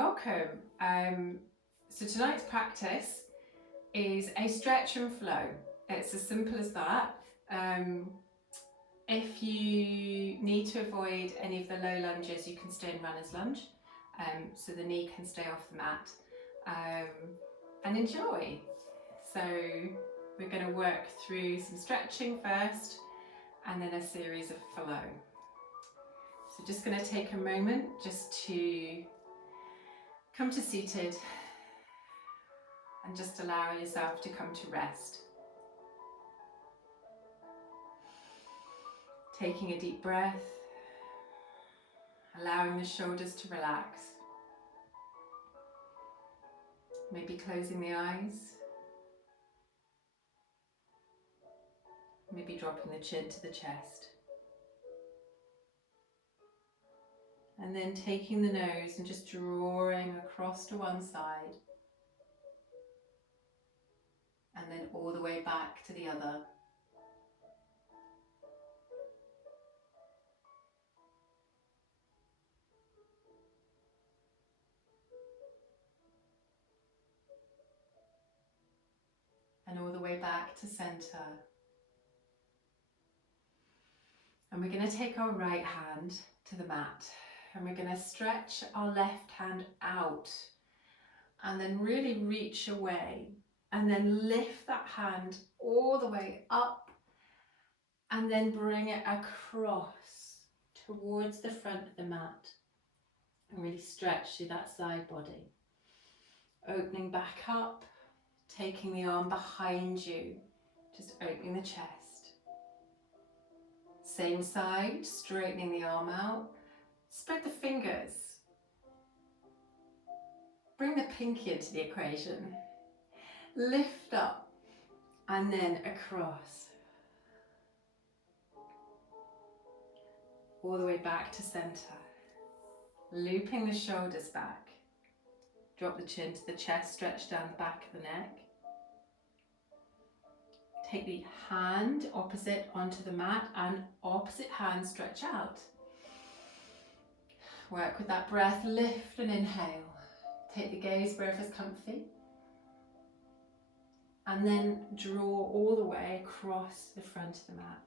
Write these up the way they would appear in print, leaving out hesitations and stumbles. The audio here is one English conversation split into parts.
welcome. So tonight's practice is a stretch and flow. It's as simple as that. If you need to avoid any of the low lunges, you can stay in runner's lunge, so the knee can stay off the mat, and enjoy. So we're going to work through some stretching first and then a series of flow. So just going to take a moment just to come to seated and just allow yourself to come to rest. Taking a deep breath, allowing the shoulders to relax. Maybe closing the eyes. Maybe dropping the chin to the chest. And then taking the nose and just drawing across to one side. And then all the way back to the other. And all the way back to center. And we're going to take our right hand to the mat. And we're going to stretch our left hand out. And then really reach away. And then lift that hand all the way up. And then bring it across towards the front of the mat. And really stretch through that side body. Opening back up. Taking the arm behind you. Just opening the chest. Same side, straightening the arm out. Spread the fingers. Bring the pinky into the equation. Lift up and then across. All the way back to center. Looping the shoulders back. Drop the chin to the chest, stretch down the back of the neck. Take the hand opposite onto the mat and opposite hand stretch out. Work with that breath, lift and inhale. Take the gaze wherever's comfy. And then draw all the way across the front of the mat.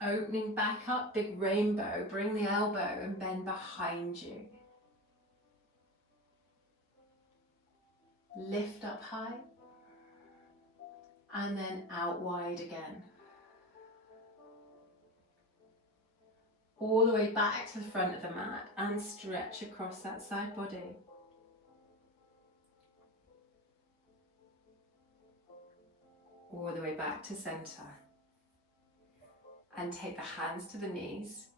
Opening back up, big rainbow. Bring the elbow and bend behind you. Lift up high. And then out wide again. All the way back to the front of the mat and stretch across that side body. All the way back to center. And take the hands to the knees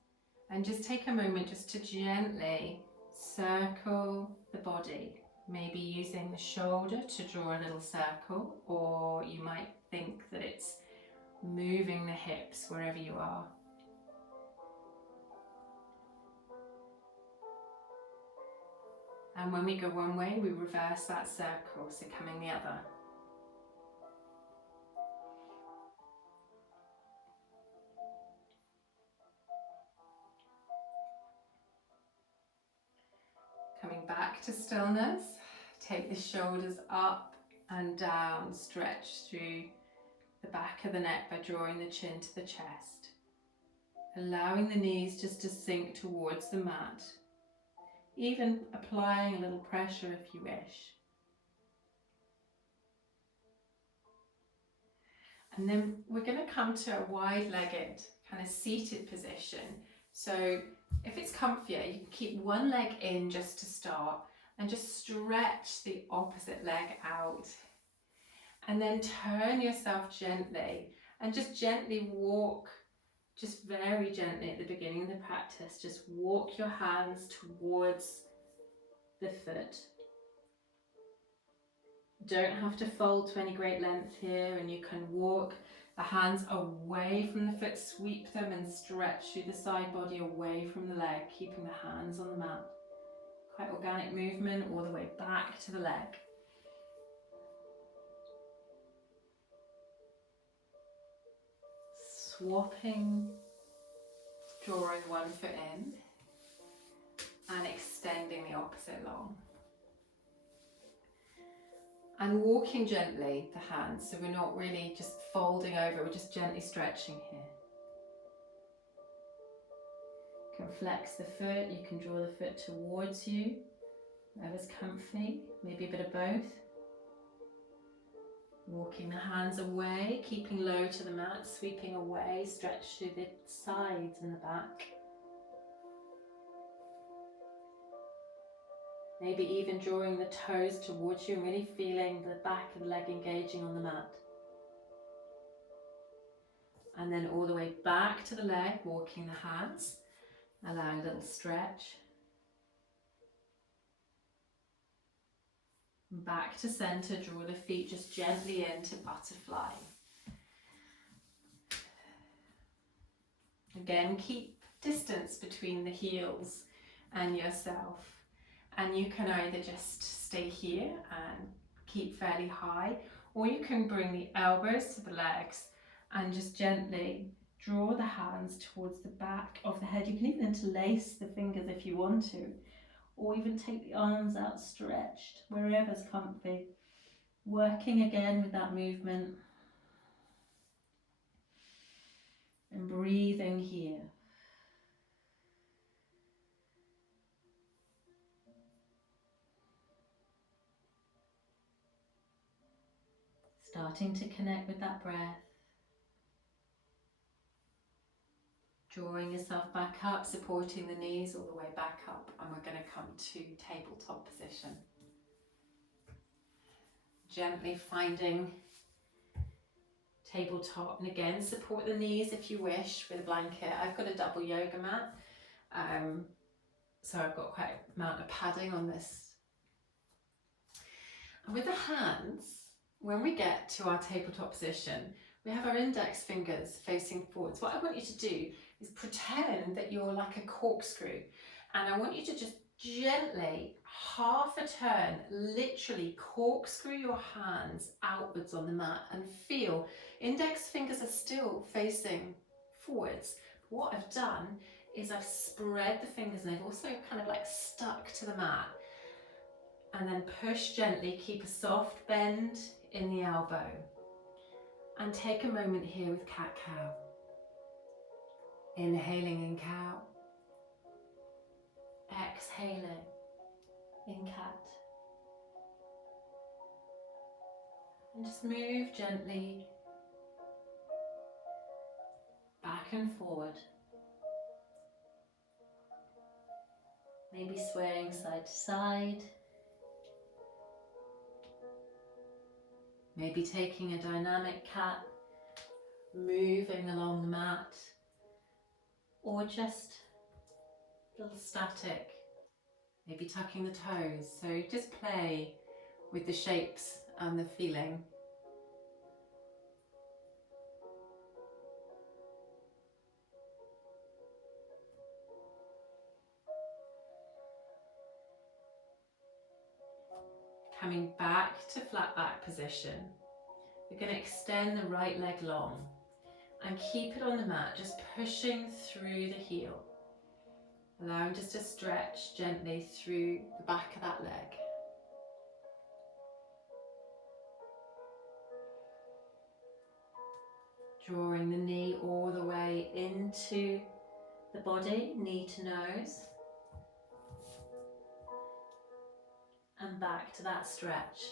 and just take a moment just to gently circle the body. Maybe using the shoulder to draw a little circle, or you might think that it's moving the hips wherever you are. And when we go one way, we reverse that circle, so coming the other. Coming back to stillness, take the shoulders up and down, stretch through the back of the neck by drawing the chin to the chest. Allowing the knees just to sink towards the mat. Even applying a little pressure if you wish. And then we're going to come to a wide-legged, kind of seated position. So if it's comfier, you can keep one leg in just to start and just stretch the opposite leg out. And then turn yourself gently and just gently walk, just very gently at the beginning of the practice, just walk your hands towards the foot. Don't have to fold to any great length here, and you can walk the hands away from the foot, sweep them and stretch through the side body away from the leg, keeping the hands on the mat. Quite organic movement all the way back to the leg. Swapping, drawing one foot in And walking gently the hands, so we're not really just folding over, we're just gently stretching here. You can flex the foot, you can draw the foot towards you, whatever's comfy, maybe a bit of both. Walking the hands away, keeping low to the mat, sweeping away, stretch through the sides and the back. Maybe even drawing the toes towards you and really feeling the back of the leg engaging on the mat. And then all the way back to the leg, walking the hands, allowing a little stretch. Back to center, draw the feet just gently into butterfly. Again, keep distance between the heels and yourself. And you can either just stay here and keep fairly high, or you can bring the elbows to the legs and just gently draw the hands towards the back of the head. You can even interlace the fingers if you want to, or even take the arms out stretched, wherever's comfy. Working again with that movement and breathing here. Starting to connect with that breath. Drawing yourself back up, supporting the knees all the way back up, and we're going to come to tabletop position. Gently finding tabletop, and again support the knees if you wish with a blanket. I've got a double yoga mat, so I've got quite an amount of padding on this. And with the hands, when we get to our tabletop position, we have our index fingers facing forwards. What I want you to do is pretend that you're like a corkscrew, and I want you to just gently, half a turn, literally corkscrew your hands outwards on the mat and feel index fingers are still facing forwards. What I've done is I've spread the fingers and they've also kind of like stuck to the mat. And then push gently, keep a soft bend in the elbow. And take a moment here with cat-cow. Inhaling in cow. Exhaling in cat. And just move gently back and forward. Maybe swaying side to side. Maybe taking a dynamic cat, moving along the mat, or just a little static. Maybe tucking the toes, so just play with the shapes and the feeling. Coming back to flat back position, we're going to extend the right leg long and keep it on the mat, just pushing through the heel. Allowing just to stretch gently through the back of that leg. Drawing the knee all the way into the body, knee to nose. And back to that stretch.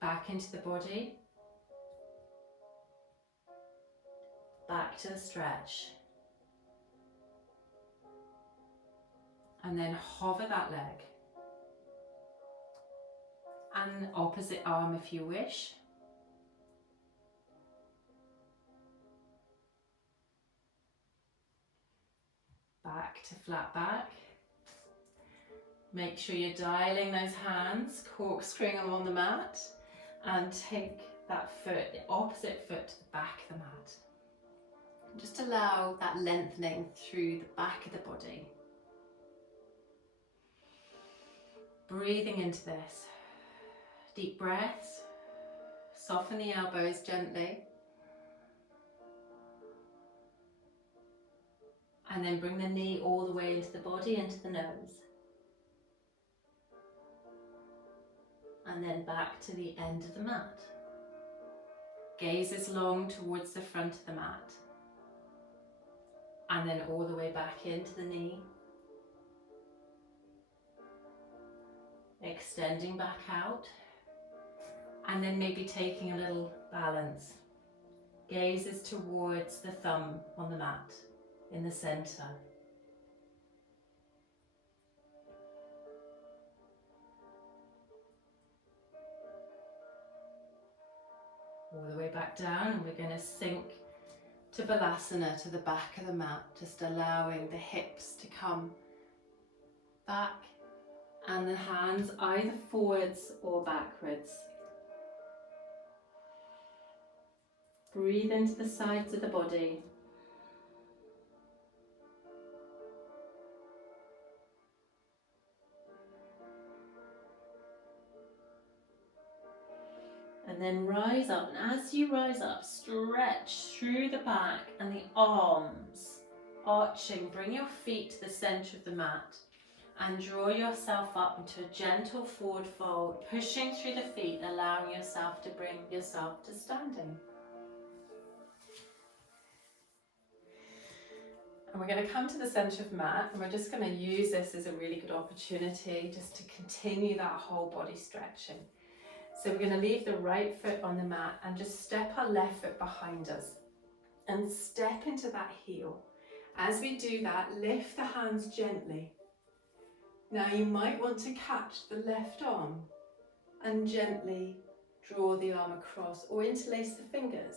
Back into the body. Back to the stretch. And then hover that leg. And opposite arm if you wish. Back to flat back. Make sure you're dialing those hands, corkscrewing along the mat, and take that foot, the opposite foot, to the back of the mat. Just allow that lengthening through the back of the body. Breathing into this. Deep breaths. Soften the elbows gently. And then bring the knee all the way into the body, into the nose. and then back to the end of the mat. Gaze is long towards the front of the mat, and then all the way back into the knee. Extending back out, and then maybe taking a little balance. Gaze is towards the thumb on the mat in the center. All the way back down, and we're going to sink to Balasana, to the back of the mat, just allowing the hips to come back and the hands either forwards or backwards. Breathe into the sides of the body. And then rise up, and as you rise up, stretch through the back and the arms, arching. Bring your feet to the center of the mat and draw yourself up into a gentle forward fold, pushing through the feet, allowing yourself to bring yourself to standing. And we're going to come to the center of the mat, and we're just going to use this as a really good opportunity just to continue that whole body stretching. So we're going to leave the right foot on the mat and just step our left foot behind us and step into that heel. As we do that, lift the hands gently. Now you might want to catch the left arm and gently draw the arm across, or interlace the fingers,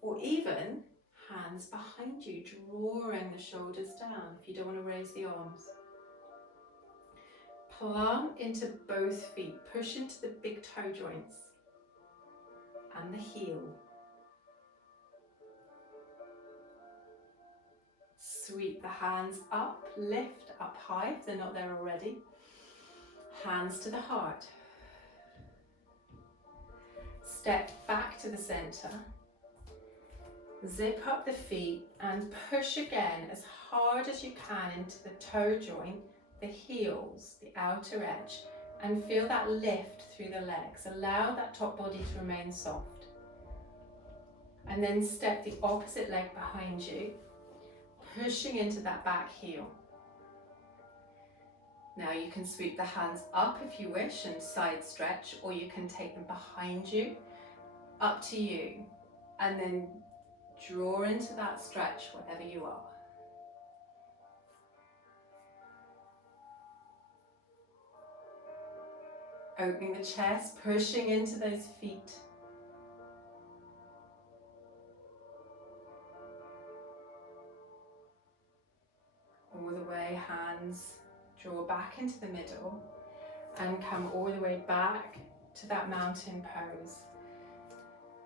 or even hands behind you, drawing the shoulders down if you don't want to raise the arms. Palm into both feet, push into the big toe joints and the heel. Sweep the hands up, lift up high if they're not there already. Hands to the heart. Step back to the center. Zip up the feet and push again as hard as you can into the toe joint, the heels, the outer edge, and feel that lift through the legs. Allow that top body to remain soft. And then step the opposite leg behind you, pushing into that back heel. Now you can sweep the hands up if you wish and side stretch, or you can take them behind you, up to you, and then draw into that stretch wherever you are. Opening the chest, pushing into those feet. All the way, hands draw back into the middle and come all the way back to that mountain pose.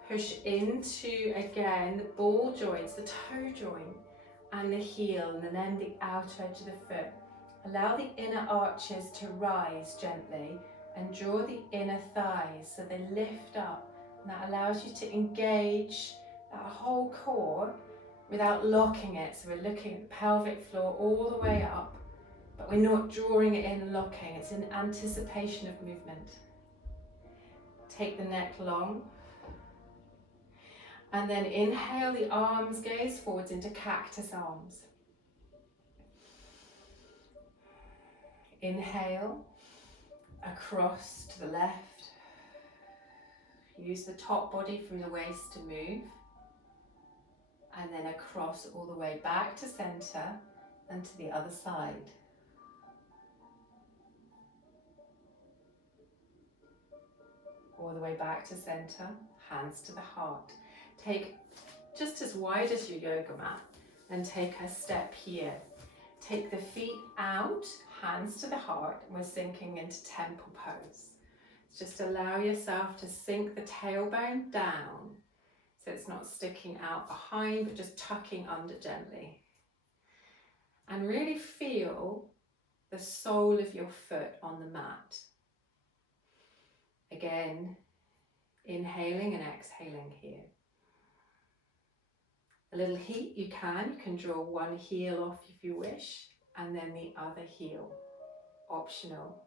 Push into, again, the ball joints, the toe joint and the heel, and then the outer edge of the foot. Allow the inner arches to rise gently and draw the inner thighs so they lift up, and that allows you to engage that whole core without locking it. So we're looking at the pelvic floor all the way up, but we're not drawing it in and locking. It's in anticipation of movement. Take the neck long, and then inhale, the arms gaze forwards into cactus arms. Inhale, across to the left. Use the top body from the waist to move. And then across all the way back to center and to the other side. All the way back to center, hands to the heart. Take just as wide as your yoga mat and take a step here. Take the feet out, hands to the heart, and we're sinking into temple pose. Just allow yourself to sink the tailbone down so it's not sticking out behind, but just tucking under gently. And really feel the sole of your foot on the mat. Again, inhaling and exhaling here. A little heat, you can draw one heel off if you wish, and then the other heel, optional.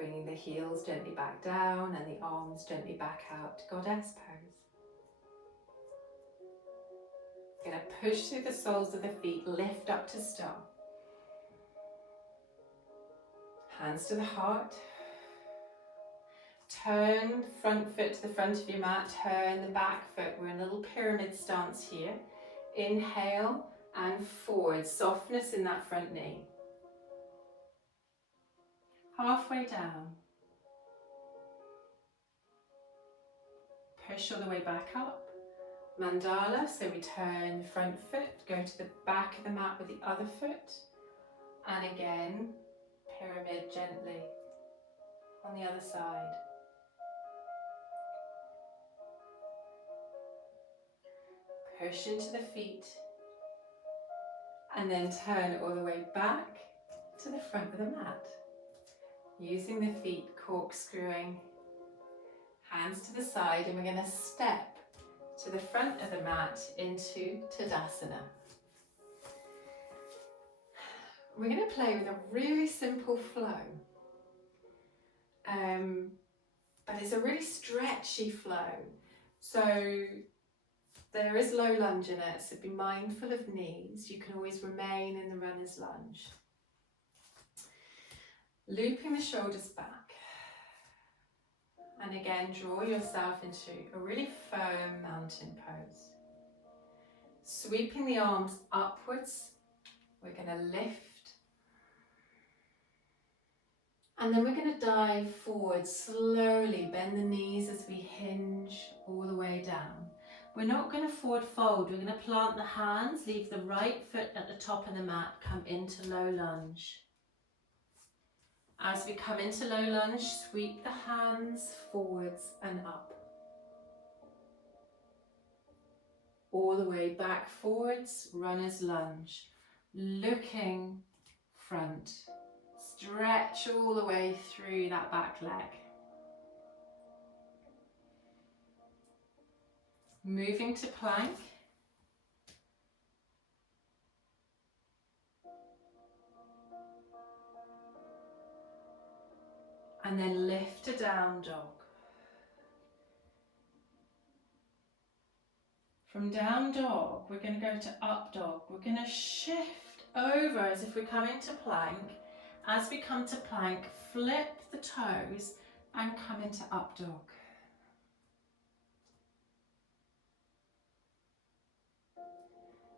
Bringing the heels gently back down and the arms gently back out to goddess pose. Going to push through the soles of the feet, lift up to star. Hands to the heart. Turn front foot to the front of your mat, turn the back foot. We're in a little pyramid stance here. Inhale and forward, softness in that front knee. Halfway down. Push all the way back up. Mandala, so we turn the front foot, go to the back of the mat with the other foot. And again, pyramid gently on the other side. Push into the feet. And then turn all the way back to the front of the mat. Using the feet, corkscrewing, hands to the side, and we're going to step to the front of the mat into Tadasana. We're going to play with a really simple flow, but it's a really stretchy flow. So there is low lunge in it, so be mindful of knees. You can always remain in the runner's lunge. Looping the shoulders back. And again, draw yourself into a really firm mountain pose. Sweeping the arms upwards, we're going to lift. And then we're going to dive forward slowly, bend the knees as we hinge all the way down. We're not going to forward fold, we're going to plant the hands, leave the right foot at the top of the mat, come into low lunge. As we come into low lunge, sweep the hands forwards and up. All the way back forwards, runner's lunge. Looking front. Stretch all the way through that back leg. Moving to plank. And then lift to down dog. From down dog, we're going to go to up dog. We're going to shift over as if we're coming to plank. As we come to plank, flip the toes and come into up dog.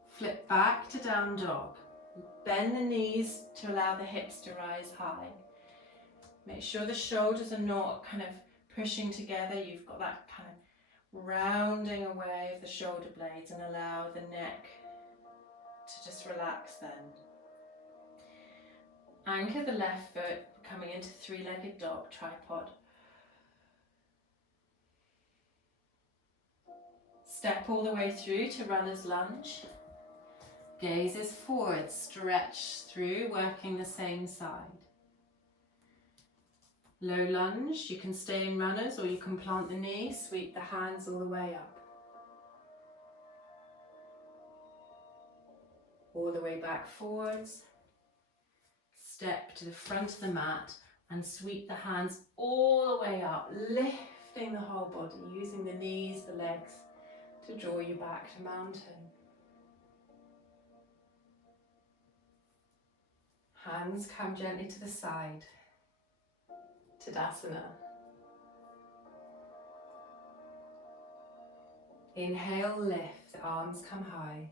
Flip back to down dog. Bend the knees to allow the hips to rise high. Make sure the shoulders are not kind of pushing together. You've got that kind of rounding away of the shoulder blades, and allow the neck to just relax then. Anchor the left foot, coming into three-legged dog, tripod. Step all the way through to runner's lunge. Gaze is forward, stretch through, working the same side. Low lunge, you can stay in runners or you can plant the knee, sweep the hands all the way up. All the way back forwards. Step to the front of the mat and sweep the hands all the way up, lifting the whole body, using the knees, the legs to draw you back to mountain. Hands come gently to the side. Tadasana. Inhale, lift, the arms come high.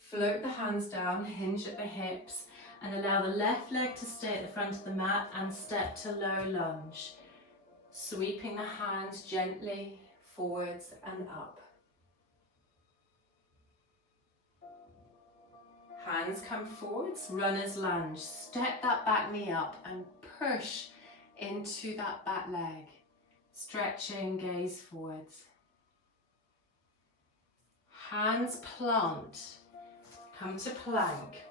Float the hands down, hinge at the hips, and allow the left leg to stay at the front of the mat and step to low lunge. Sweeping the hands gently forwards and up. Hands come forwards, runner's lunge. Step that back knee up and push into that back leg. Stretching, gaze forwards. Hands plant. Come to plank.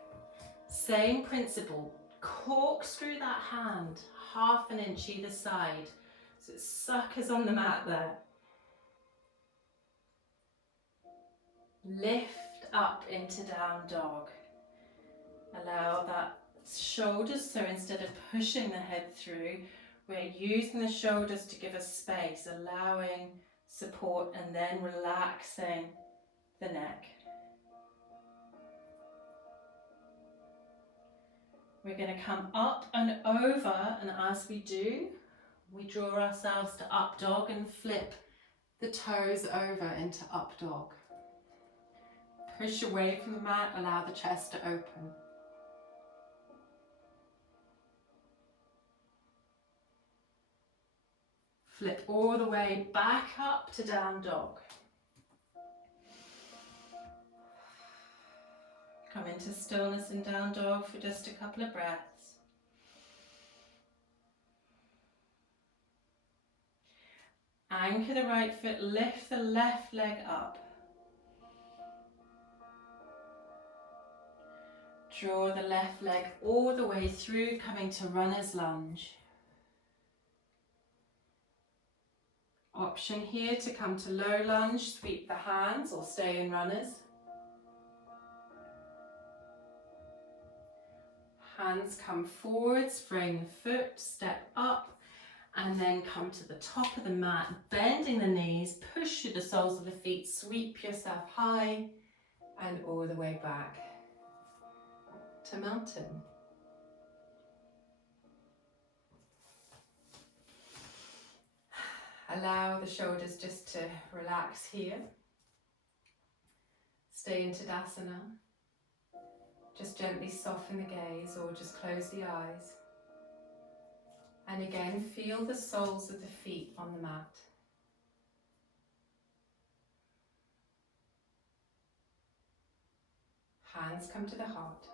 Same principle. Corkscrew that hand, 1/2 inch either side, so it suckers on the mat there. Lift up into down dog. Allow that shoulders, so instead of pushing the head through, we're using the shoulders to give us space, allowing support and then relaxing the neck. We're going to come up and over, and as we do, we draw ourselves to up dog and flip the toes over into up dog. Push away from the mat, allow the chest to open. Flip all the way back up to down dog. Come into stillness in down dog for just a couple of breaths. Anchor the right foot, lift the left leg up. Draw the left leg all the way through, coming to runner's lunge. Option here to come to low lunge, sweep the hands or stay in runners. Hands come forwards, frame the foot, step up, and then come to the top of the mat, bending the knees, push through the soles of the feet, sweep yourself high and all the way back to mountain. Allow the shoulders just to relax here. Stay in Tadasana. Just gently soften the gaze or just close the eyes. And again, feel the soles of the feet on the mat. Hands come to the heart.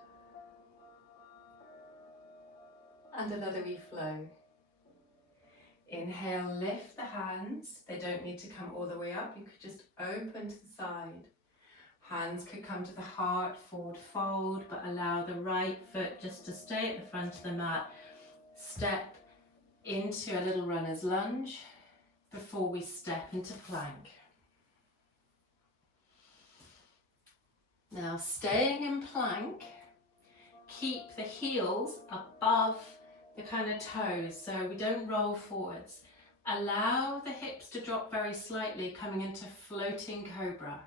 And another wee flow. Inhale, lift the hands. They don't need to come all the way up. You could just open to the side. Hands could come to the heart, forward fold, but allow the right foot just to stay at the front of the mat. Step into a little runner's lunge before we step into plank. Now, staying in plank, keep the heels above the kind of toes so we don't roll forwards. Allow the hips to drop very slightly, coming into floating cobra.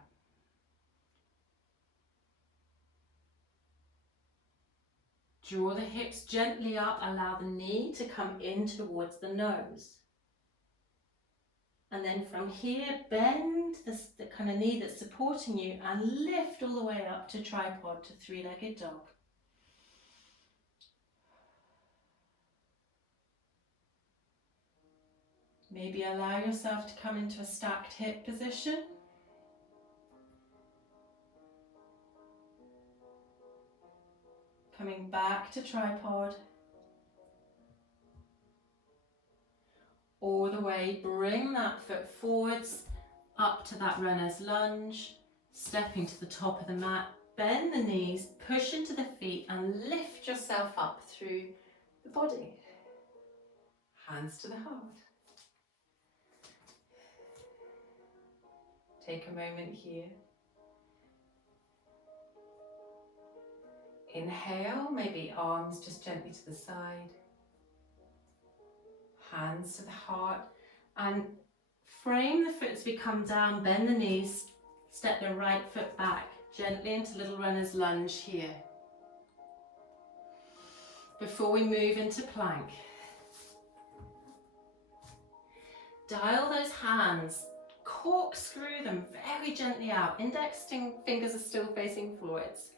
Draw the hips gently up, allow the knee to come in towards the nose. And then from here, bend the kind of knee that's supporting you and lift all the way up to tripod, to three-legged dog. Maybe allow yourself to come into a stacked hip position. Coming back to tripod. All the way, bring that foot forwards up to that runner's lunge, stepping to the top of the mat, bend the knees, push into the feet and lift yourself up through the body. Hands to the heart. Take a moment here. Inhale, maybe arms just gently to the side. Hands to the heart, and frame the foot as we come down, bend the knees, step the right foot back, gently into little runner's lunge here. Before we move into plank, dial those hands, corkscrew them very gently out. Index fingers are still facing forwards.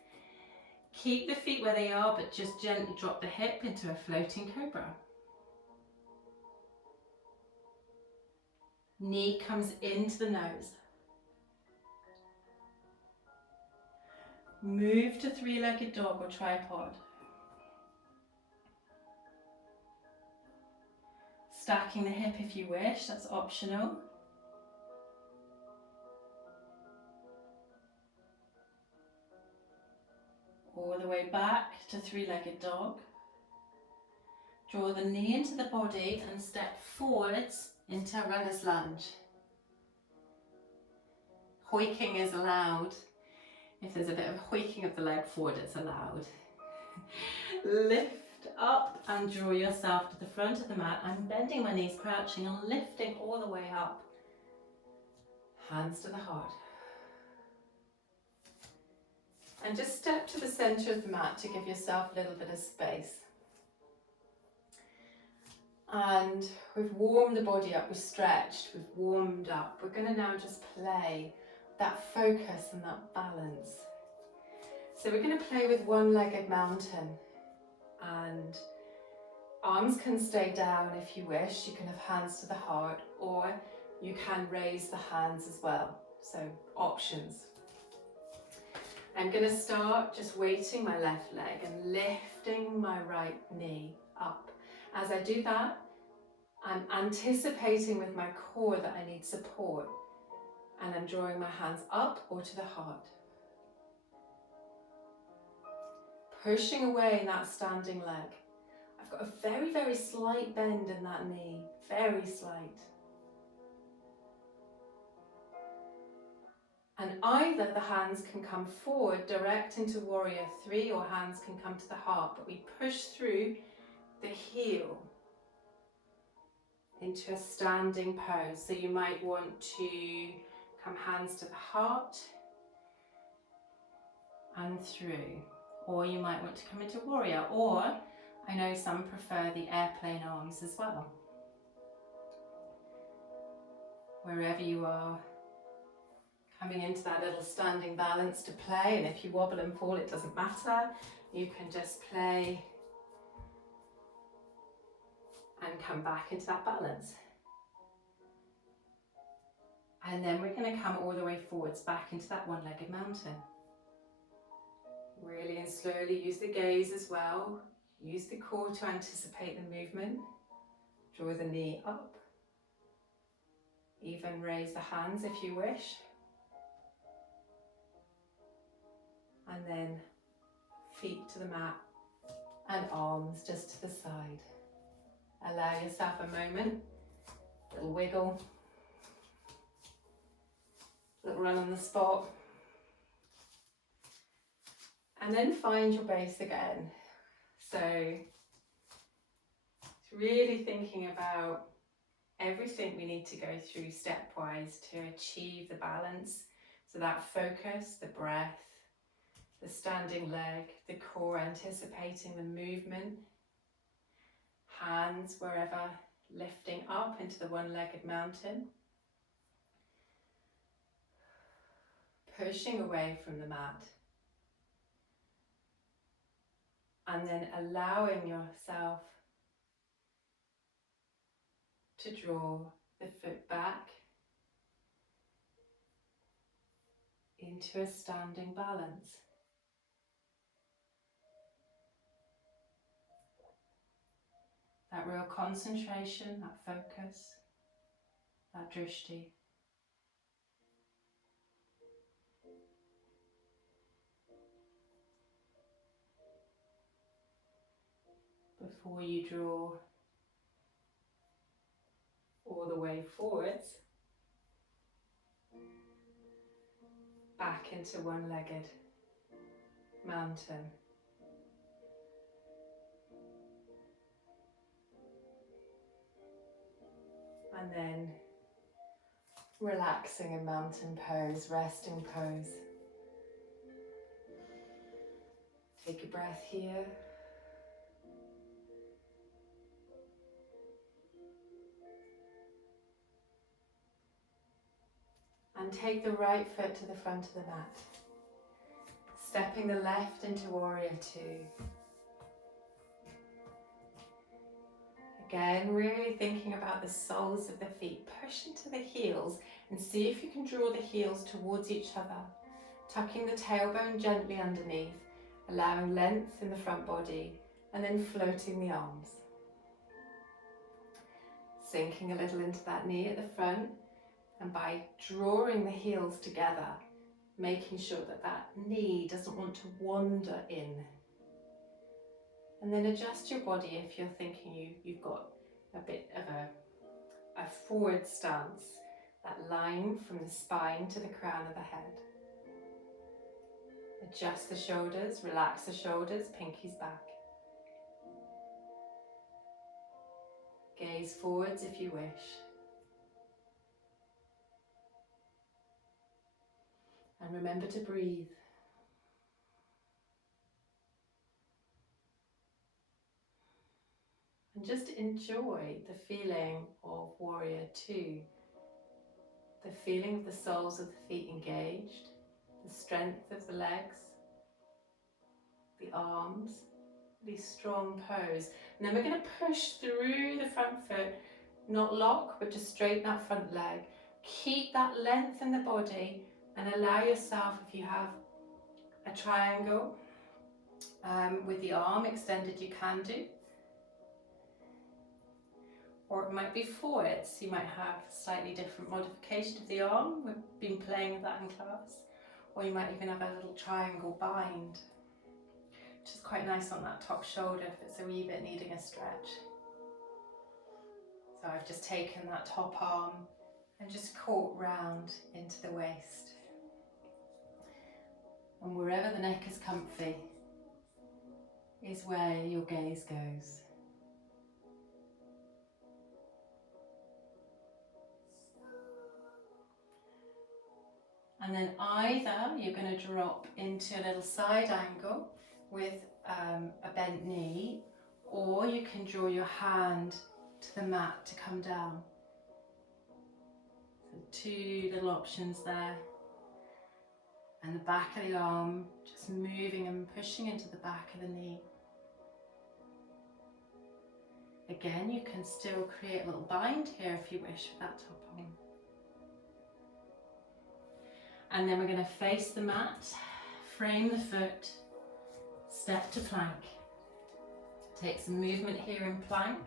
Keep the feet where they are, but just gently drop the hip into a floating cobra. Knee comes into the nose. Move to three-legged dog or tripod. Stacking the hip if you wish, that's optional. All the way back to three-legged dog. Draw the knee into the body and step forwards into runner's lunge. Hoiking is allowed. If there's a bit of hoiking of the leg forward, it's allowed. Lift up and draw yourself to the front of the mat. I'm bending my knees, crouching and lifting all the way up. Hands to the heart. And just step to the center of the mat to give yourself a little bit of space. And we've warmed the body up, we've stretched, we've warmed up. We're going to now just play that focus and that balance. So we're going to play with one-legged mountain, and arms can stay down if you wish. You can have hands to the heart, or you can raise the hands as well. So options. I'm going to start just weighting my left leg and lifting my right knee up. As I do that, I'm anticipating with my core that I need support, and I'm drawing my hands up or to the heart. Pushing away that standing leg. I've got a very, very slight bend in that knee, very slight. And either the hands can come forward direct into warrior 3, or hands can come to the heart, but we push through the heel into a standing pose. So you might want to come hands to the heart and through, or you might want to come into warrior, or I know some prefer the airplane arms as well. Wherever you are, coming into that little standing balance to play, and if you wobble and fall, it doesn't matter. You can just play and come back into that balance. And then we're going to come all the way forwards back into that one-legged mountain. Really and slowly use the gaze as well. Use the core to anticipate the movement. Draw the knee up. Even raise the hands if you wish. And then feet to the mat and arms just to the side. Allow yourself a moment, little wiggle, little run on the spot. And then find your base again. So it's really thinking about everything we need to go through stepwise to achieve the balance. So that focus, the breath, the standing leg, the core anticipating the movement, hands wherever lifting up into the one-legged mountain, pushing away from the mat, and then allowing yourself to draw the foot back into a standing balance. That real concentration, that focus, that drishti. Before you draw all the way forwards, back into one-legged mountain. And then relaxing in mountain pose, resting pose. Take a breath here. And take the right foot to the front of the mat. Stepping the left into warrior 2. Again, really thinking about the soles of the feet. Push into the heels and see if you can draw the heels towards each other. Tucking the tailbone gently underneath, allowing length in the front body, and then floating the arms. Sinking a little into that knee at the front, and by drawing the heels together, making sure that that knee doesn't want to wander in. And then adjust your body if you're thinking you've got a bit of a forward stance, that line from the spine to the crown of the head. Adjust the shoulders, relax the shoulders, pinkies back. Gaze forwards if you wish. And remember to breathe. And just enjoy the feeling of Warrior Two. The feeling of the soles of the feet engaged, the strength of the legs, the arms, really strong pose. And then we're going to push through the front foot, not lock, but just straighten that front leg. Keep that length in the body and allow yourself, if you have a triangle with the arm extended, you can do. Or it might be forwards. You might have slightly different modification of the arm. We've been playing with that in class. Or you might even have a little triangle bind, which is quite nice on that top shoulder if it's a wee bit needing a stretch. So I've just taken that top arm and just caught round into the waist. And wherever the neck is comfy is where your gaze goes. And then either you're going to drop into a little side angle with a bent knee, or you can draw your hand to the mat to come down. So two little options there. And the back of the arm just moving and pushing into the back of the knee. Again, you can still create a little bind here if you wish with that top arm. And then we're going to face the mat, frame the foot, step to plank. Take some movement here in plank.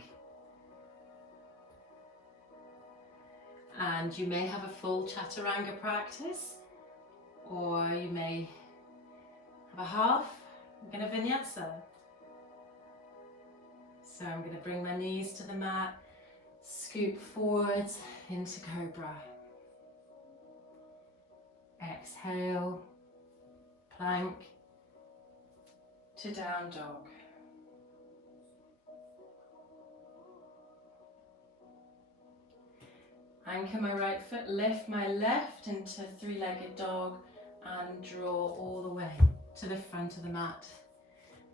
And you may have a full chaturanga practice, or you may have a half. I'm going to vinyasa. So I'm going to bring my knees to the mat, scoop forwards into cobra. Exhale, plank to down dog. Anchor my right foot, lift my left into three-legged dog and draw all the way to the front of the mat.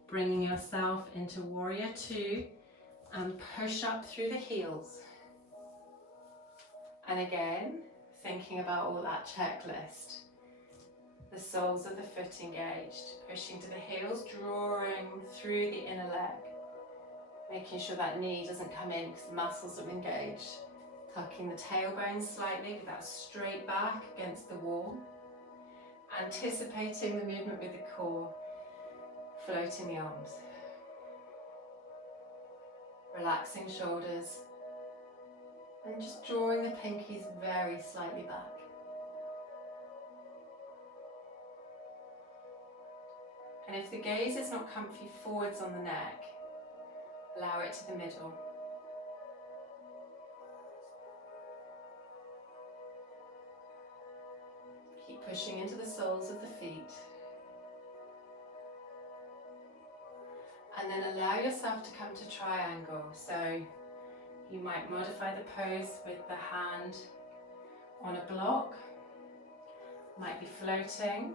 Bringing yourself into Warrior Two and push up through the heels. And again, thinking about all that checklist. The soles of the foot engaged, pushing to the heels, drawing through the inner leg. Making sure that knee doesn't come in because the muscles are engaged. Tucking the tailbone slightly with that straight back against the wall. Anticipating the movement with the core. Floating the arms. Relaxing shoulders. And just drawing the pinkies very slightly back. And if the gaze is not comfy forwards on the neck, allow it to the middle. Keep pushing into the soles of the feet. And then allow yourself to come to triangle. So you might modify the pose with the hand on a block, might be floating,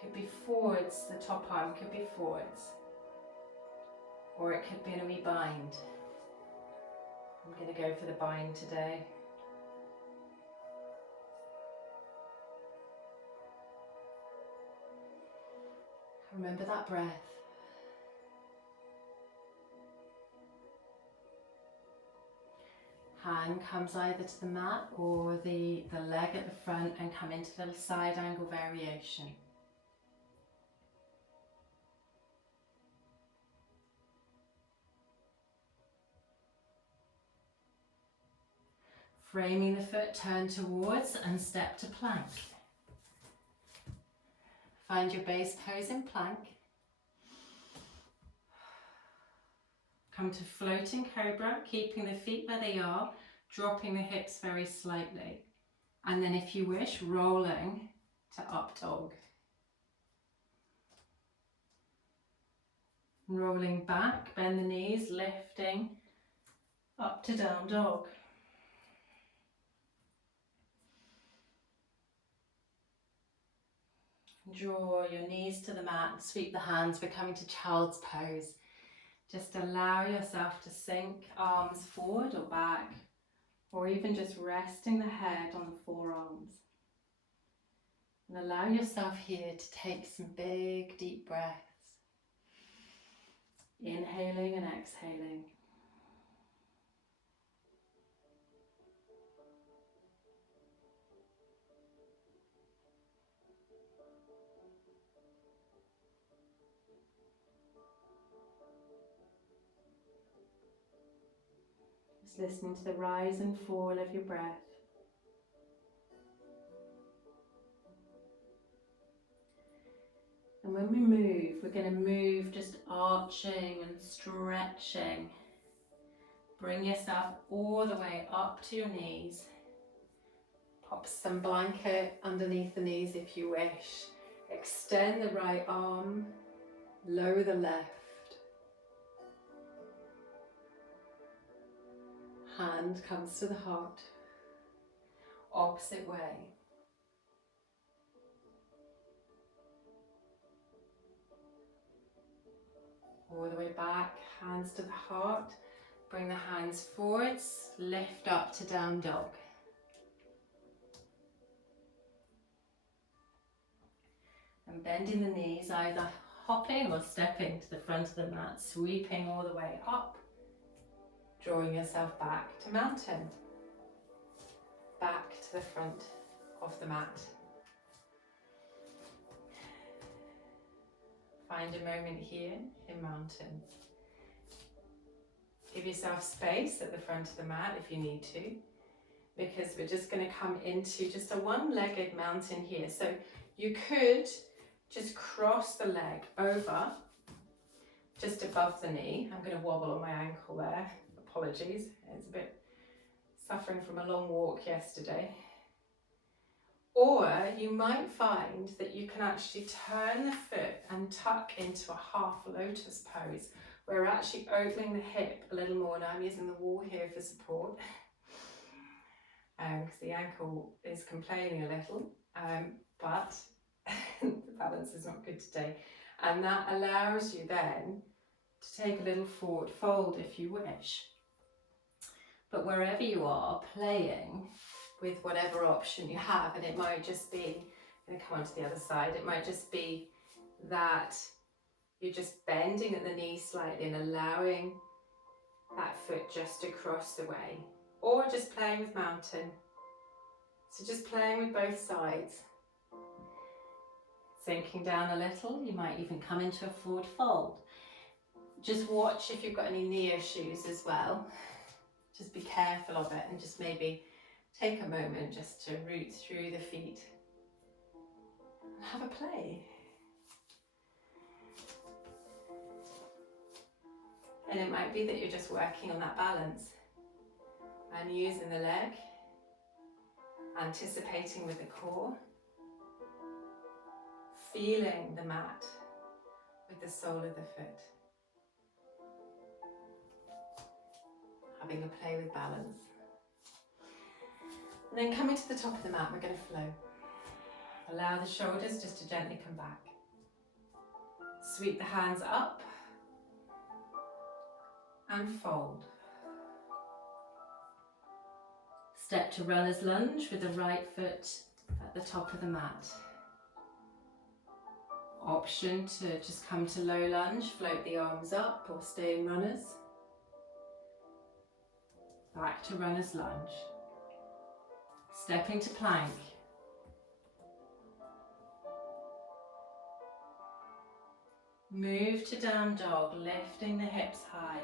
could be forwards, the top arm could be forwards, or it could be in a wee bind. I'm going to go for the bind today. Remember that breath. Hand comes either to the mat or the leg at the front and come into a little side angle variation. Framing the foot, turn towards and step to plank. Find your base pose in plank. Come to floating cobra, keeping the feet where they are, dropping the hips very slightly. And then if you wish, rolling to up dog. Rolling back, bend the knees, lifting up to down dog. Draw your knees to the mat, sweep the hands, we're coming to child's pose. Just allow yourself to sink arms forward or back, or even just resting the head on the forearms. And allow yourself here to take some big deep breaths. Inhaling and exhaling. Just listening to the rise and fall of your breath. And when we move, we're going to move just arching and stretching. Bring yourself all the way up to your knees. Pop some blanket underneath the knees if you wish. Extend the right arm, lower the left. Hand comes to the heart. Opposite way. All the way back, hands to the heart. Bring the hands forwards, lift up to down dog. And bending the knees, either hopping or stepping to the front of the mat, sweeping all the way up. Drawing yourself back to mountain. Back to the front of the mat. Find a moment here in mountain. Give yourself space at the front of the mat if you need to, because we're just going to come into just a one-legged mountain here. So you could just cross the leg over just above the knee. I'm going to wobble on my ankle there. Apologies, it's a bit suffering from a long walk yesterday. Or you might find that you can actually turn the foot and tuck into a half lotus pose, where we're actually opening the hip a little more. Now I'm using the wall here for support, because the ankle is complaining a little, but the balance is not good today. And that allows you then to take a little forward fold if you wish. But wherever you are, playing with whatever option you have, and it might just be, I'm going to come on to the other side, it might just be that you're just bending at the knee slightly and allowing that foot just to cross the way, or just playing with mountain. So just playing with both sides. Sinking down a little, you might even come into a forward fold. Just watch if you've got any knee issues as well. Just be careful of it and just maybe take a moment just to root through the feet and have a play. And it might be that you're just working on that balance and using the leg, anticipating with the core, feeling the mat with the sole of the foot. Having a play with balance. And then coming to the top of the mat, we're going to flow. Allow the shoulders just to gently come back. Sweep the hands up and fold. Step to runner's lunge with the right foot at the top of the mat. Option to just come to low lunge, float the arms up, or stay in runners. Back to runner's lunge. Stepping to plank. Move to down dog, lifting the hips high.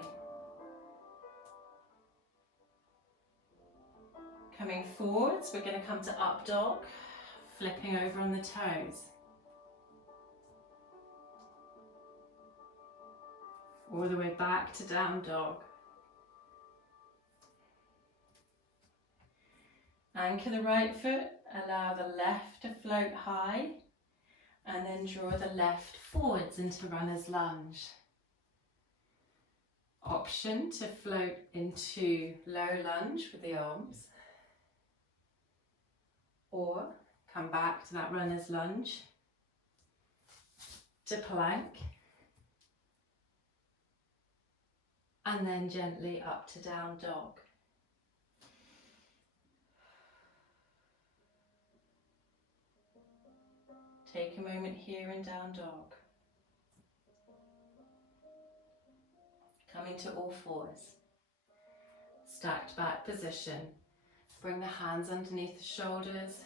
Coming forwards, we're going to come to up dog, flipping over on the toes. All the way back to down dog. Anchor the right foot Allow the left to float high and then draw the left forwards into runner's lunge. Option to float into low lunge with the arms, or come back to that runner's lunge to plank, and then gently up to down dog. Take a moment here in down dog. Coming to all fours. Stacked back position. Bring the hands underneath the shoulders.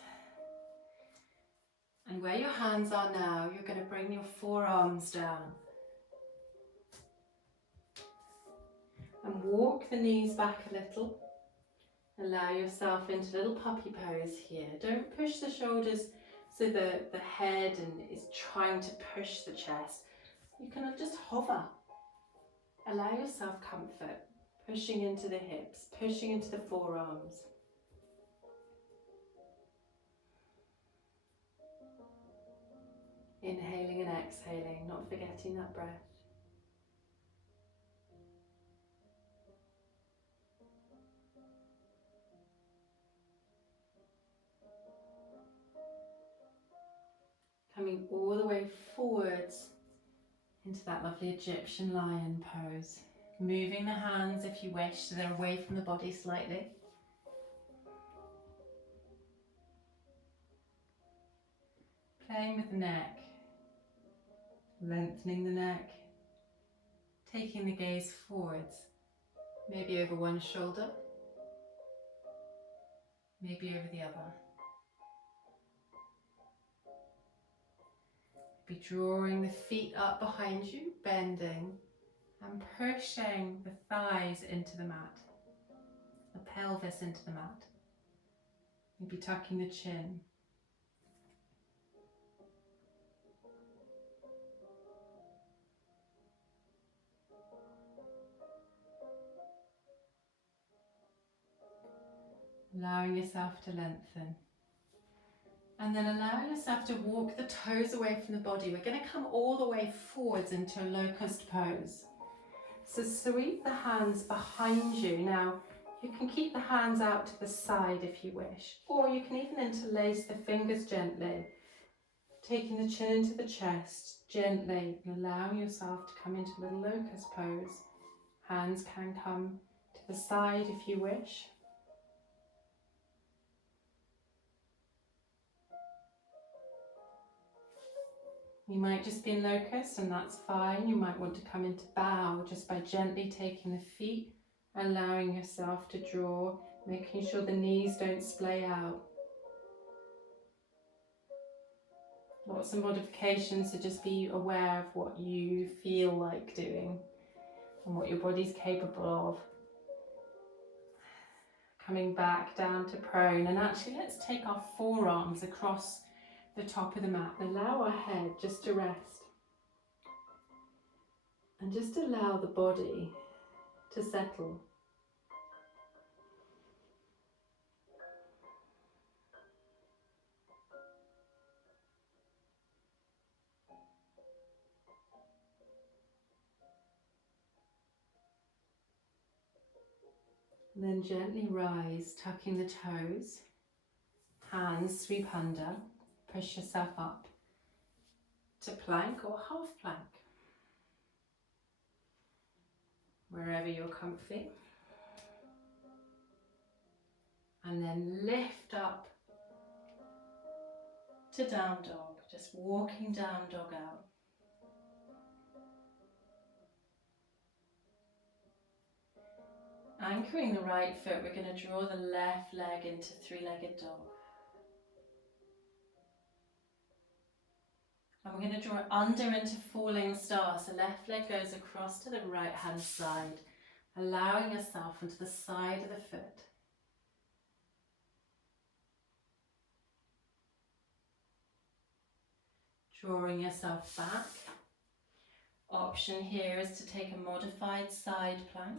And where your hands are now, you're going to bring your forearms down. And walk the knees back a little. Allow yourself into little puppy pose here. Don't push the shoulders so the head is trying to push the chest. You can just hover. Allow yourself comfort, pushing into the hips, pushing into the forearms. Inhaling and exhaling, not forgetting that breath. Coming all the way forwards into that lovely Egyptian lion pose. Moving the hands if you wish so they're away from the body slightly. Playing with the neck, lengthening the neck, taking the gaze forwards, maybe over one shoulder, maybe over the other. Be drawing the feet up behind you, bending and pushing the thighs into the mat, the pelvis into the mat. Maybe tucking the chin. Allowing yourself to lengthen. And then allow yourself to walk the toes away from the body. We're going to come all the way forwards into a locust pose. So sweep the hands behind you. Now, you can keep the hands out to the side if you wish, or you can even interlace the fingers gently, taking the chin into the chest gently, and allowing yourself to come into a little locust pose. Hands can come to the side if you wish. You might just be in locust and that's fine. You might want to come into bow just by gently taking the feet, allowing yourself to draw, making sure the knees don't splay out. Lots of modifications, so just be aware of what you feel like doing and what your body's capable of. Coming back down to prone, and actually let's take our forearms across the top of the mat. Allow our head just to rest and just allow the body to settle. And then gently rise, tucking the toes, hands sweep under, push yourself up to plank or half plank, wherever you're comfy. And then lift up to down dog, just walking down dog out. Anchoring the right foot, we're going to draw the left leg into three-legged dog. And we're going to draw it under into falling star. So left leg goes across to the right hand side, allowing yourself onto the side of the foot. Drawing yourself back. Option here is to take a modified side plank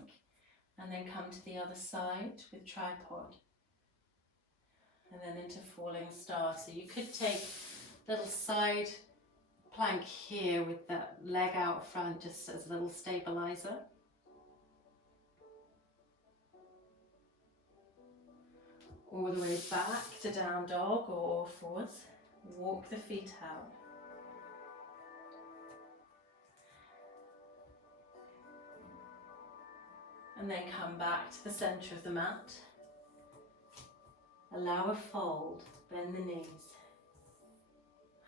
and then come to the other side with tripod. and then into falling star. So you could take little side plank here with that leg out front just as a little stabilizer. All the way back to down dog or all fours. Walk the feet out. And then come back to the center of the mat. Allow a fold, bend the knees.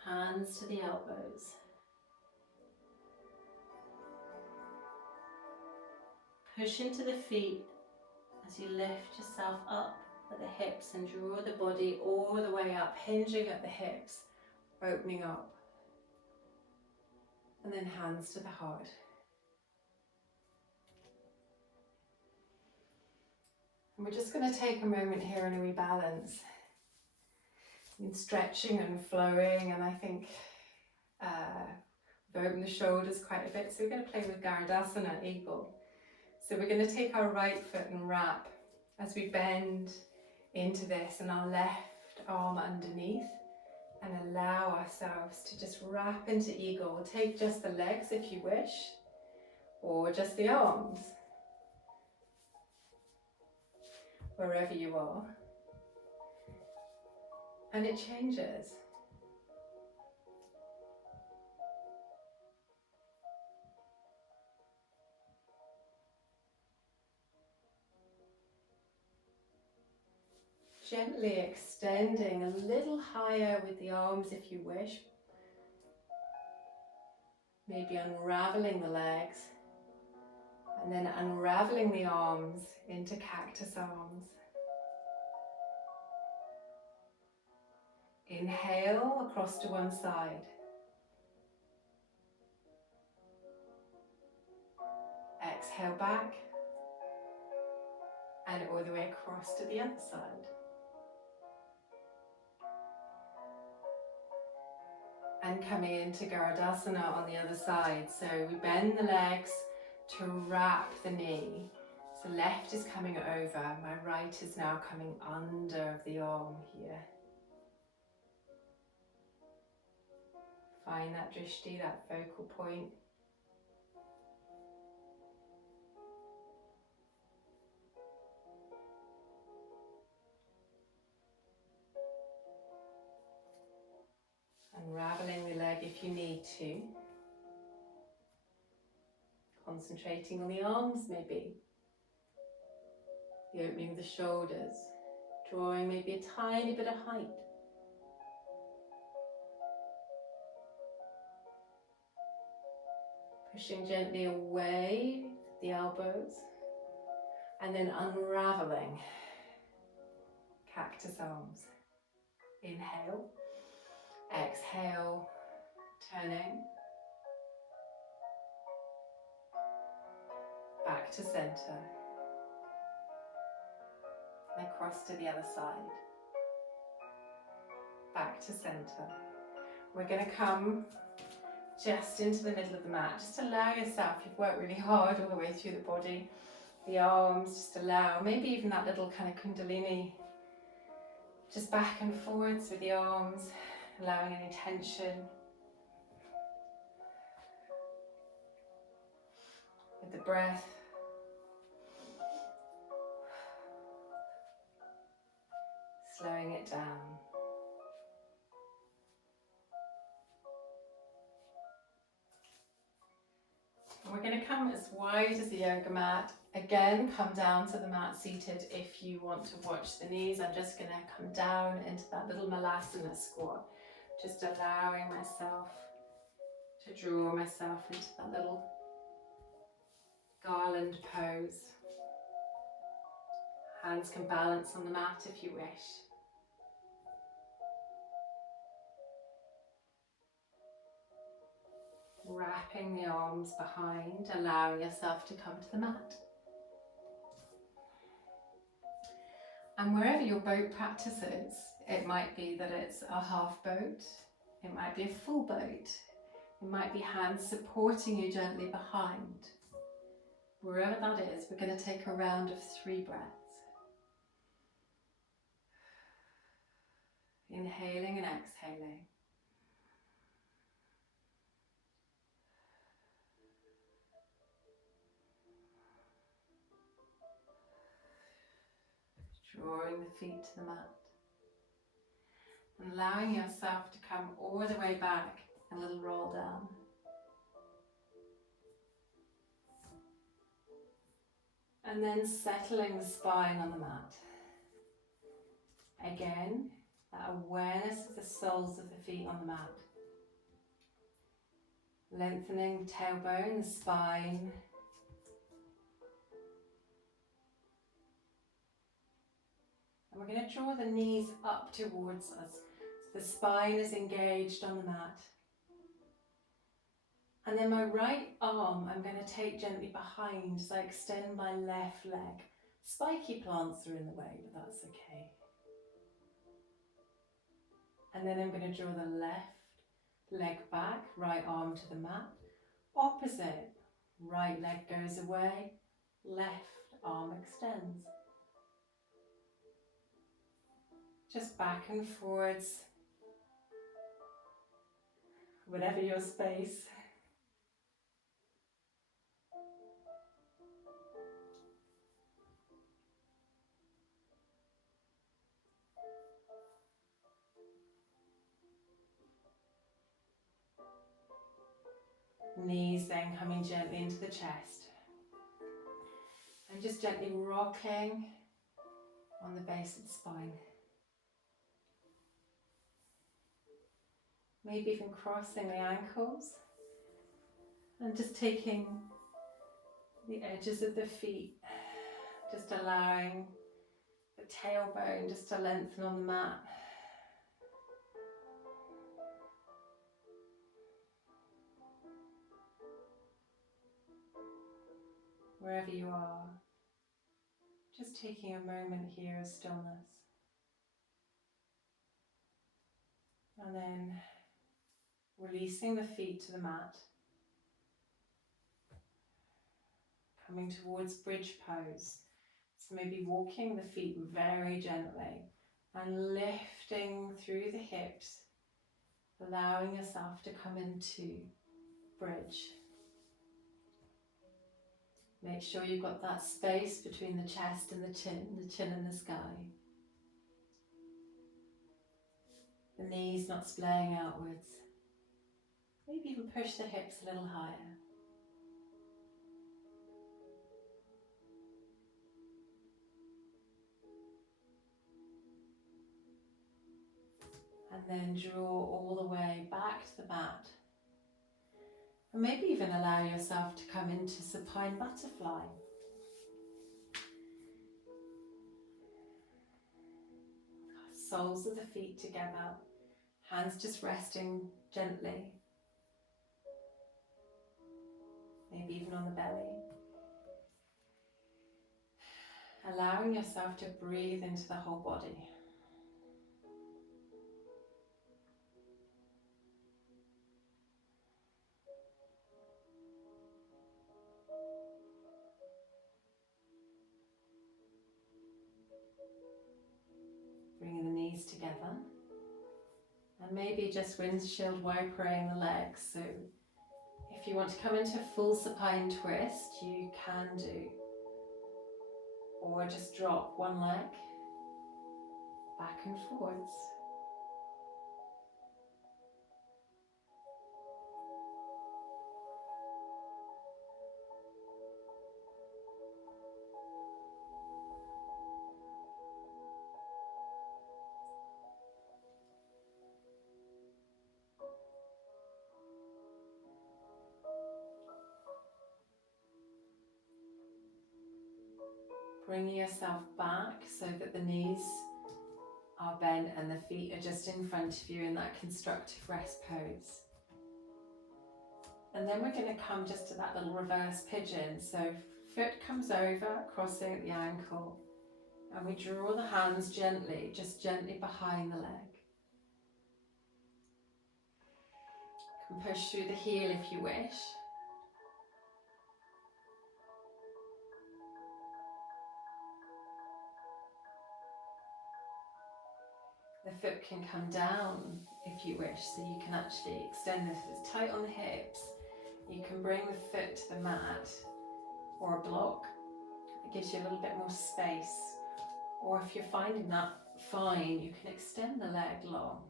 Hands to the elbows. Push into the feet as you lift yourself up at the hips and draw the body all the way up, hinging at the hips, opening up. And then hands to the heart. And we're just going to take a moment here and rebalance. In stretching and flowing, and I think we've opened the shoulders quite a bit, so we're going to play with Garudasana, eagle. So we're going to take our right foot and wrap as we bend into this, and our left arm underneath, and allow ourselves to just wrap into eagle. We'll take just the legs if you wish, or just the arms, wherever you are. And it changes. Gently extending a little higher with the arms if you wish. Maybe unraveling the legs and then unraveling the arms into cactus arms. Inhale across to one side. Exhale back and all the way across to the other side. And coming into Garudasana on the other side. So we bend the legs to wrap the knee. So left is coming over, my right is now coming under the arm here. Find that drishti, that focal point. Unraveling the leg if you need to. Concentrating on the arms maybe. The opening of the shoulders. Drawing maybe a tiny bit of height. Pushing gently away the elbows. And then unraveling. Cactus arms. Inhale. Exhale, turning. Back to center. And across to the other side. Back to center. We're going to come just into the middle of the mat. Just allow yourself, you've worked really hard all the way through the body. The arms, just allow, maybe even that little kind of kundalini. Just back and forwards with the arms. Allowing any tension. With the breath. Slowing it down. And we're going to come as wide as the yoga mat. Again, come down to the mat seated if you want to watch the knees. I'm just going to come down into that little malasana squat. Just allowing myself to draw myself into that little garland pose. Hands can balance on the mat if you wish. Wrapping the arms behind, allowing yourself to come to the mat. And wherever your boat practice is, it might be that it's a half boat, it might be a full boat, it might be hands supporting you gently behind. Wherever that is, we're going to take a round of 3 breaths. Inhaling and exhaling. Drawing the feet to the mat. And allowing yourself to come all the way back, a little roll down. And then settling the spine on the mat. Again, that awareness of the soles of the feet on the mat. Lengthening the tailbone, the spine. And we're going to draw the knees up towards us. So the spine is engaged on the mat. And then my right arm, I'm going to take gently behind, so I extend my left leg. Spiky plants are in the way, but that's okay. And then I'm going to draw the left leg back, right arm to the mat. Opposite, right leg goes away, left arm extends. Just back and forwards, whatever your space. Knees then coming gently into the chest. And just gently rocking on the base of the spine. Maybe even crossing the ankles. And just taking the edges of the feet, just allowing the tailbone just to lengthen on the mat. Wherever you are, just taking a moment here of stillness. And then releasing the feet to the mat. Coming towards bridge pose. So maybe walking the feet very gently and lifting through the hips, allowing yourself to come into bridge. Make sure you've got that space between the chest and the chin and the sky. The knees not splaying outwards. Maybe even push the hips a little higher. And then draw all the way back to the mat. And maybe even allow yourself to come into supine butterfly. Soles of the feet together, hands just resting gently. Maybe even on the belly. Allowing yourself to breathe into the whole body. Bringing the knees together. And maybe just windshield wipering the legs. So if you want to come into full supine twist, you can do. Or just drop one leg back and forwards. Bringing yourself back so that the knees are bent and the feet are just in front of you in that constructive rest pose. And then we're going to come just to that little reverse pigeon. So foot comes over, crossing at the ankle, and we draw the hands gently, just gently behind the leg. You can push through the heel if you wish. The foot can come down if you wish, so you can actually extend this. If it's tight on the hips, you can bring the foot to the mat or a block. It gives you a little bit more space. Or if you're finding that fine, you can extend the leg long.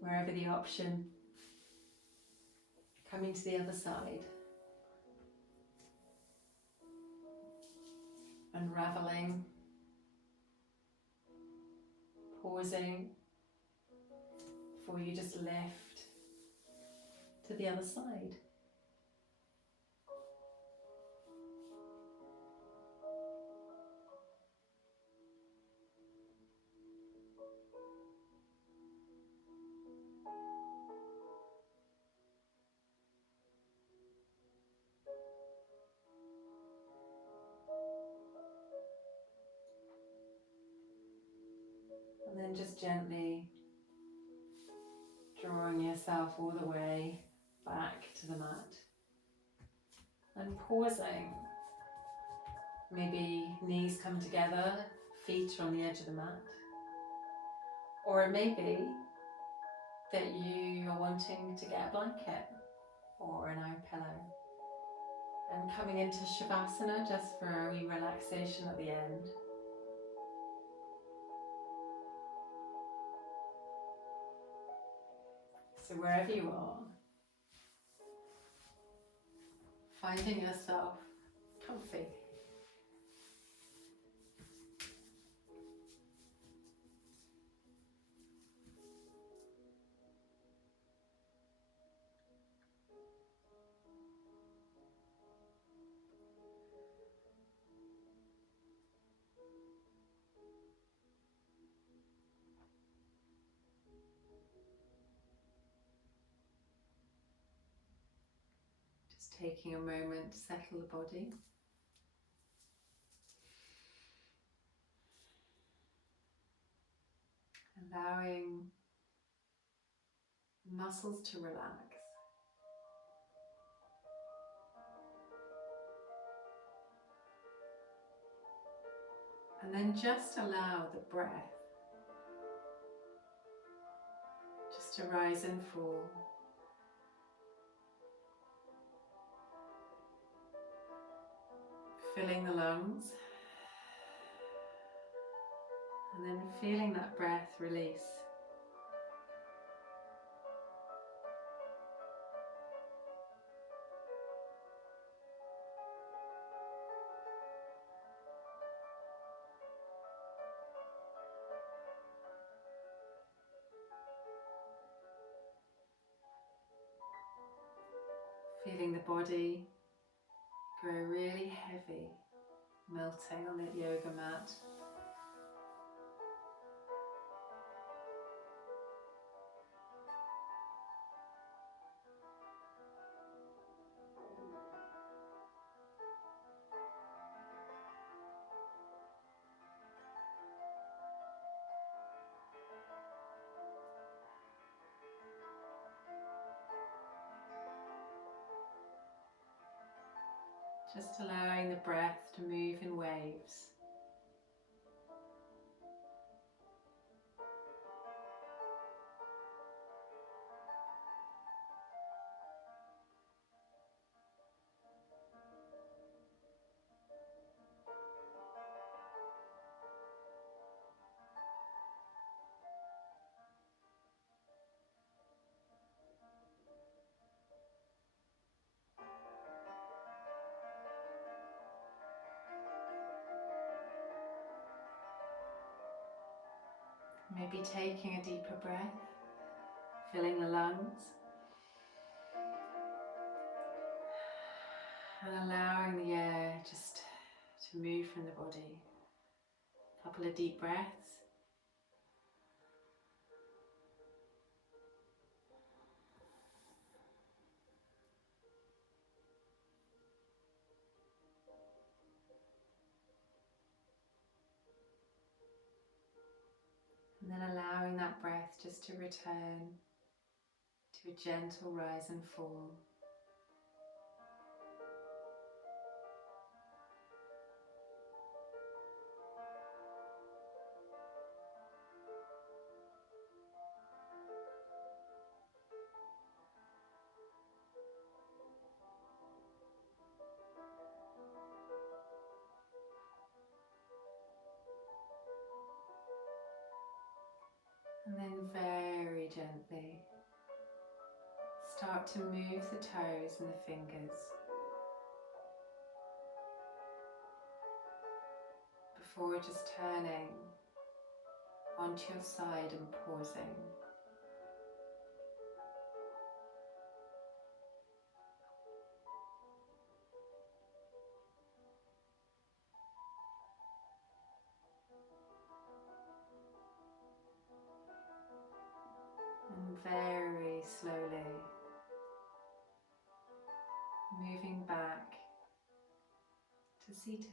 Wherever the option, coming to the other side. Unraveling, pausing, before you just lift to the other side. And then just gently drawing yourself all the way back to the mat. And pausing. Maybe knees come together, feet are on the edge of the mat. Or it may be that you are wanting to get a blanket or an eye pillow. And coming into Shavasana just for a wee relaxation at the end. So wherever you are, finding yourself comfy. Just taking a moment to settle the body. Allowing muscles to relax. And then just allow the breath just to rise and fall. Filling the lungs. And then feeling that breath release. Feeling the body grow really heavy, melting on that yoga mat. Just allowing the breath to move in waves. Maybe taking a deeper breath, filling the lungs, and allowing the air just to move from the body. A couple of deep breaths. And then allowing that breath just to return to a gentle rise and fall. And then very gently start to move the toes and the fingers before just turning onto your side and pausing. And very slowly moving back to seated.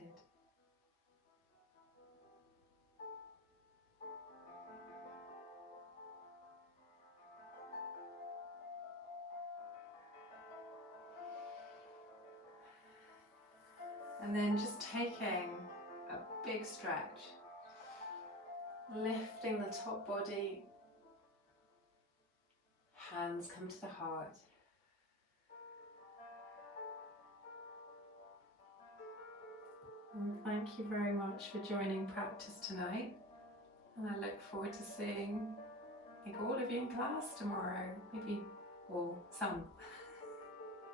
And then just taking a big stretch, lifting the top body, hands come to the heart. And thank you very much for joining practice tonight. And I look forward to seeing all of you in class tomorrow, maybe all, some.